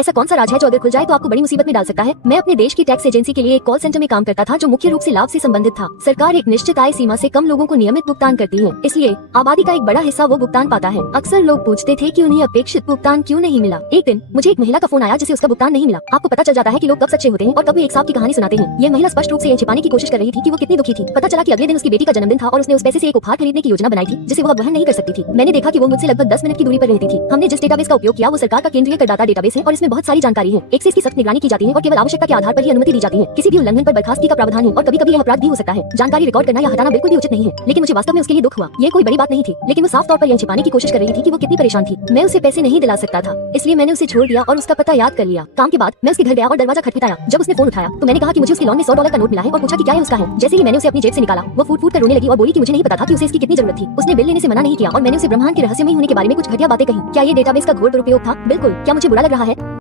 ऐसा कौन सा राज है जो अगर खुल जाए तो आपको बड़ी मुसीबत में डाल सकता है? मैं अपने देश की टैक्स एजेंसी के लिए एक कॉल सेंटर में काम करता था जो मुख्य रूप से लाभ से संबंधित था। सरकार एक निश्चित आय सीमा से कम लोगों को नियमित भुगतान करती है, इसलिए आबादी का एक बड़ा हिस्सा वो भुगतान पाता है। अक्सर लोग पूछते थे कि उन्हें अपेक्षित भुगतान क्यों नहीं मिला। एक दिन मुझे एक महिला का फोन आया जिसे उसका भुगतान नहीं मिला। आपको पता चल जाता है कि लोग कब सच्चे होते हैं और कब वे एक सांप की कहानी सुनाते हैं। ये महिला स्पष्ट रूप से यह छिपाने की कोशिश कर रही थी कि वो कितनी दुखी थी। पता चला कि अगले दिन उसकी बेटी का जन्मदिन था और उसने उस पैसे से एक उपहार खरीदने की योजना बनाई थी जिसे वो वहन नहीं कर सकती थी। मैंने देखा कि वो मुझसे लगभग 10 मिनट की दूरी पर रहती थी। हमने जिस डेटाबेस का उपयोग किया वो सरकार का केंद्रीय करदाता डेटाबेस है और इसमें बहुत सारी जानकारी है। एक से इसकी सख्त निगरानी की जाती है और केवल आवश्यकता के आधार पर ही अनुमति दी जाती है। किसी भी उल्लंघन पर बर्खास्तगी का प्रावधान है और कभी-कभी यह अपराध भी हो सकता है। जानकारी रिकॉर्ड करना या हटाना बिल्कुल भी उचित नहीं है, लेकिन मुझे वास्तव में उसके लिए दुख हुआ। ये कोई बड़ी बात नहीं थी, लेकिन वो साफ तौर पर यह छिपाने की कोशिश कर रही थी कि वो कितनी परेशान थी। मैं उसे पैसे नहीं दिला सकता था, इसलिए मैंने उसे छोड़ दिया और उसका पता याद कर लिया। काम के बाद मैं उसके घर गया और दरवाजा खटखटाया। जब उसने फोन उठाया तो मैंने कहा कि मुझे उसकी लॉन में $100 का नोट मिला है और पूछा कि क्या है उसका है। जैसे ही मैंने उसे अपनी जेब से निकाला वो फूट फूट कर रोने लगी और बोली कि मुझे नहीं पता था कि उसे इसकी कितनी जरूरत थी। उसने बिल लेने से मना नहीं किया और मैंने उसे ब्रह्मांड के रहस्यमय होने के बारे में कुछ घटिया बातें कही। क्या ये डेटाबेस का घोर दुरुपयोग था? बिल्कुल। क्या मुझे बुरा लग रहा है?